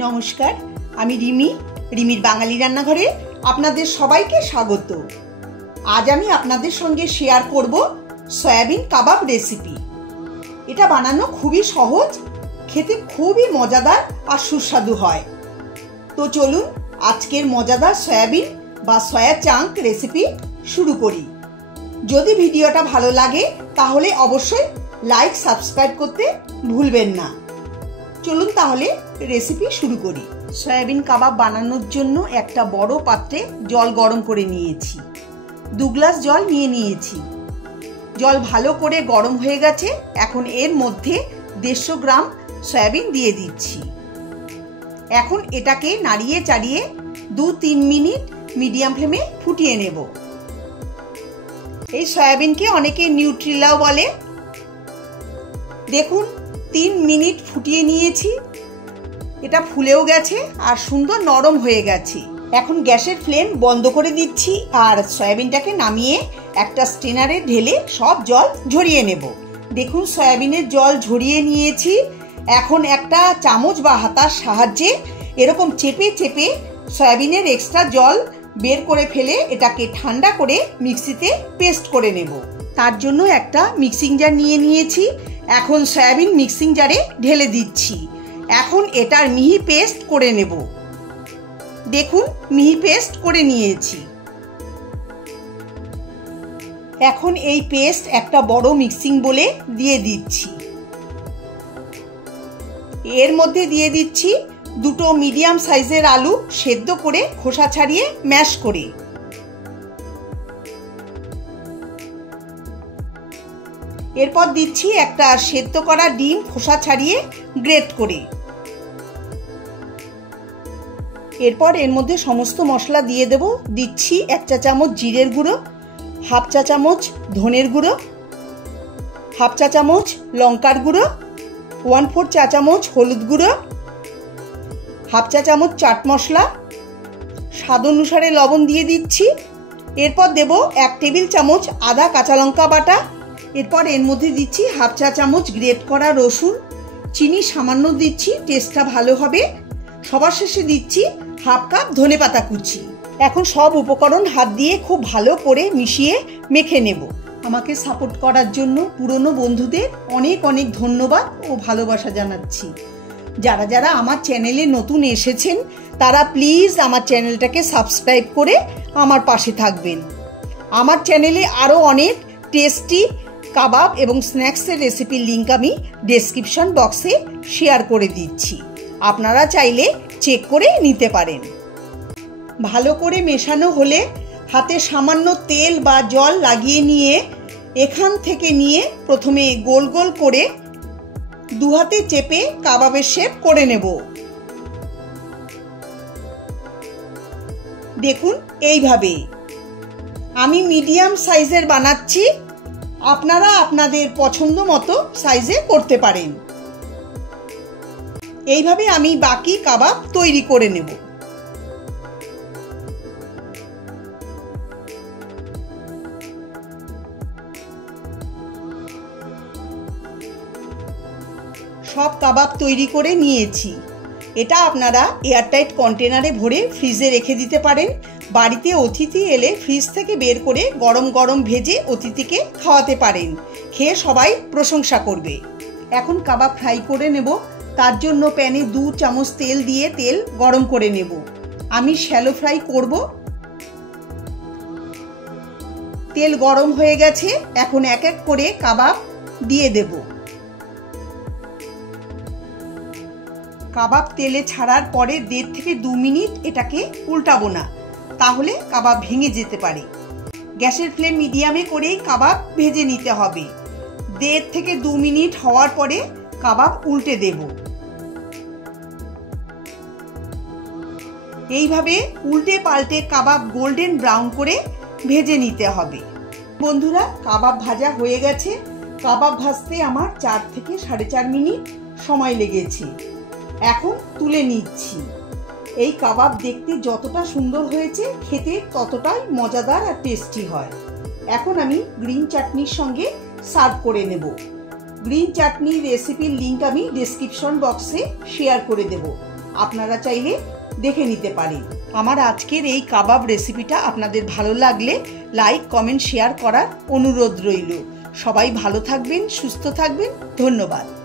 নমস্কার, আমি রিমি। রিমির বাঙালি রান্নাঘরে আপনাদের সবাইকে স্বাগত। আজ আমি আপনাদের সঙ্গে শেয়ার করব সয়াবিন কাবাব রেসিপি। এটা বানানো খুবই সহজ, খেতে খুবই মজাদার আর সুস্বাদু হয়। তো চলুন আজকের মজাদার সয়াবিন বা সয়া চাঙ্ক রেসিপি শুরু করি। যদি ভিডিওটা ভালো লাগে তাহলে অবশ্যই লাইক সাবস্ক্রাইব করতে ভুলবেন না। চলুন তাহলে রেসিপি শুরু করি। সয়াবিন কাবাব বানানোর জন্য একটা বড় পাত্রে জল গরম করে নিয়েছি। 2 গ্লাস জল নিয়েছি। জল ভালো করে গরম হয়ে গেছে। এখন এর মধ্যে 150 গ্রাম সয়াবিন দিয়ে দিচ্ছি। এখন এটাকে নাড়িয়ে চাড়িয়ে 2-3 মিনিট মিডিয়াম ফ্লেমে ফুটিয়ে নেব। এই সয়াবিনকে অনেকে নিউট্রিলাও বলে। দেখুন 3 মিনিট ফুটিয়ে নিয়েছি। এটা ফুলেও গেছে আর সুন্দর নরম হয়ে গেছে। এখন গ্যাসের ফ্লেম বন্ধ করে দিচ্ছি আর সয়াবিনটাকে নামিয়ে একটা স্ট্রেনারে ঢেলে সব জল ঝরিয়ে নেব। দেখুন সয়াবিনের জল ঝরিয়ে নিয়েছি। এখন একটা চামচ বা হাতার সাহায্যে এরকম চেপে চেপে সয়াবিনের এক্সট্রা জল বের করে ফেলে এটাকে ঠান্ডা করে মিক্সিতে পেস্ট করে নেব। তার জন্য একটা মিক্সিং জার নিয়েছি। এখন সয়াবিন মিক্সিং জারে ঢেলে দিচ্ছি। এখন এটার মিহি পেস্ট করে নেব। দেখুন মিহি পেস্ট করে নিয়েছি। এখন এই পেস্ট একটা বড় মিক্সিং বোলে দিয়ে দিচ্ছি। এর মধ্যে দিয়ে দিচ্ছি 2 মিডিয়াম সাইজের আলু সেদ্ধ করে খোসা ছাড়িয়ে ম্যাশ করে। এরপর দিচ্ছি একটা সেদ্ধ করা ডিম খোসা ছাড়িয়ে গ্রেট করে। এরপর এর মধ্যে সমস্ত মশলা দিয়ে দেব। দিচ্ছি 1 চা চামচ জিরের গুঁড়ো, 1/2 চা চামচ ধনের গুঁড়ো, 1/2 চা চামচ লঙ্কার গুঁড়ো, 1/4 চা চামচ হলুদ গুঁড়ো, 1/2 চা চামচ চাট মশলা, স্বাদ অনুসারে লবণ দিয়ে দিচ্ছি। এরপর দেব 1 টেবিল চামচ আদা কাঁচা লঙ্কা বাটা। এরপর এর মধ্যে দিচ্ছি 1/2 চা চামচ গ্রেট করা রসুন, চিনি সামান্য দিচ্ছি, টেস্টটা ভালো হবে। সবার শেষে দিচ্ছি 1/2 কাপ ধনেপাতা কুচি। এখন সব উপকরণ হাত দিয়ে খুব ভালো করে মিশিয়ে মেখে নেব। আমাকে সাপোর্ট করার জন্য পুরনো বন্ধুদের অনেক অনেক ধন্যবাদ ও ভালোবাসা জানাচ্ছি। যারা যারা আমার চ্যানেলে নতুন এসেছেন তারা প্লিজ আমার চ্যানেলটাকে সাবস্ক্রাইব করে আমার পাশে থাকবেন। আমার চ্যানেলে আরও অনেক টেস্টি কাবাব এবং স্ন্যাক্সের রেসিপির লিঙ্ক আমি ডেসক্রিপশন বক্সে শেয়ার করে দিচ্ছি। আপনারা চাইলে চেক করে নিতে পারেন। ভালো করে মেশানো হলে হাতে সামান্য তেল বা জল লাগিয়ে নিয়ে এখান থেকে নিয়ে প্রথমে গোল গোল করে 2 হাতে চেপে কাবাবের শেপ করে নেব। দেখুন এইভাবে। আমি মিডিয়াম সাইজের বানাচ্ছি, আপনারা আপনাদের পছন্দ মতো সাইজে করতে পারেন। এইভাবে আমি বাকি কাবাব তৈরি করে নেব। সব কাবাব তৈরি করে নিয়েছি। এটা আপনারা এয়ারটাইট কন্টেনারে ভরে ফ্রিজে রেখে দিতে পারেন। বাড়িতে অতিথি এলে ফ্রিজ থেকে বের করে গরম গরম ভেজে অতিথিকে খাওয়াতে পারেন। খেয়ে সবাই প্রশংসা করবে। এখন কাবাব ফ্রাই করে নেব। তার জন্য প্যানে 2 চামচ তেল দিয়ে তেল গরম করে নেব। আমি শ্যালো ফ্রাই করব। তেল গরম হয়ে গেছে। এখন এক এক করে কাবাব দিয়ে দেব। কাবাব তেলে ছাড়ার পরে 1.5 থেকে 2 মিনিট এটাকে উল্টাবো না, তাহলে কাবাব ভেঙে যেতে পারে। গ্যাসের ফ্লেম মিডিয়ামে করেই কাবাব ভেজে নিতে হবে। 1.5 থেকে 2 মিনিট হওয়ার পরে কাবাব উল্টে দেব। এইভাবে উল্টে পাল্টে কাবাব গোল্ডেন ব্রাউন করে ভেজে নিতে হবে। বন্ধুরা কাবাব ভাজা হয়ে গেছে। কাবাব ভাজতে আমার 4 থেকে 4.5 মিনিট সময় লেগেছে। এখন তুলে নিচ্ছি। এই কাবাব দেখতে যতটা সুন্দর হয়েছে খেতে ততটাই মজাদার আর টেস্টি হয়। এখন আমি গ্রিন চাটনির সঙ্গে সার্ভ করে নেব। গ্রিন চাটনি রেসিপির লিংক আমি ডেসক্রিপশন বক্সে শেয়ার করে দেব। আপনারা চাইলে দেখে নিতে পারেন। আমার আজকের এই কাবাব রেসিপিটা আপনাদের ভালো লাগলে লাইক, কমেন্ট, শেয়ার করার অনুরোধ রইল। সবাই ভালো থাকবেন, সুস্থ থাকবেন। ধন্যবাদ।